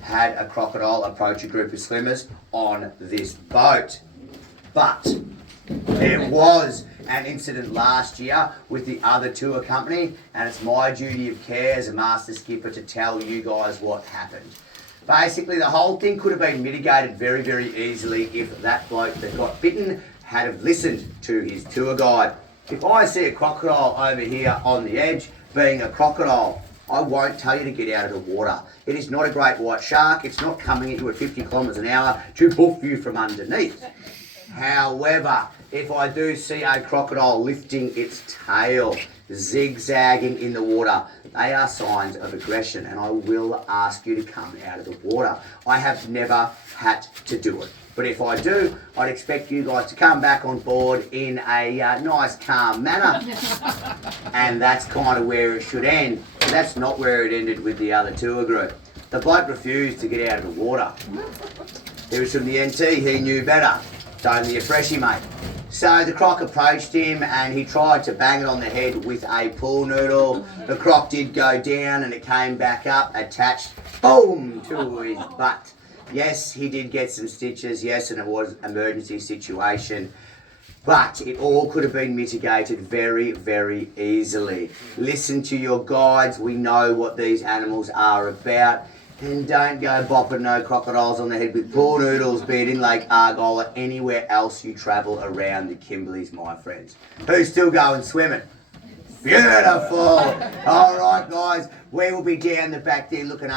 had a crocodile approach a group of swimmers on this boat. But there was an incident last year with the other tour company, and it's my duty of care as a master skipper to tell you guys what happened. Basically, the whole thing could have been mitigated very, very easily if that bloke that got bitten had have listened to his tour guide. If I see a crocodile over here on the edge, being a crocodile, I won't tell you to get out of the water. It is not a great white shark. It's not coming at you at 50 kilometres an hour to buff you from underneath. However, if I do see a crocodile lifting its tail, zigzagging in the water, they are signs of aggression, and I will ask you to come out of the water. I have never had to do it, but if I do, I'd expect you guys to come back on board in a nice, calm manner, and that's kind of where it should end. But that's not where it ended with the other tour group. The bloke refused to get out of the water. He was from the NT, he knew better. Don't be a freshie, mate. So the croc approached him and he tried to bang it on the head with a pool noodle. The croc did go down and it came back up, attached, boom, to his butt. Yes, he did get some stitches, yes, and it was an emergency situation. But it all could have been mitigated very, very easily. Listen to your guides. We know what these animals are about. And don't go bopping no crocodiles on the head with pool noodles, be it in Lake Argyle or anywhere else you travel around the Kimberleys, my friends. Who's still going swimming? Beautiful. All right, guys, we will be down the back there looking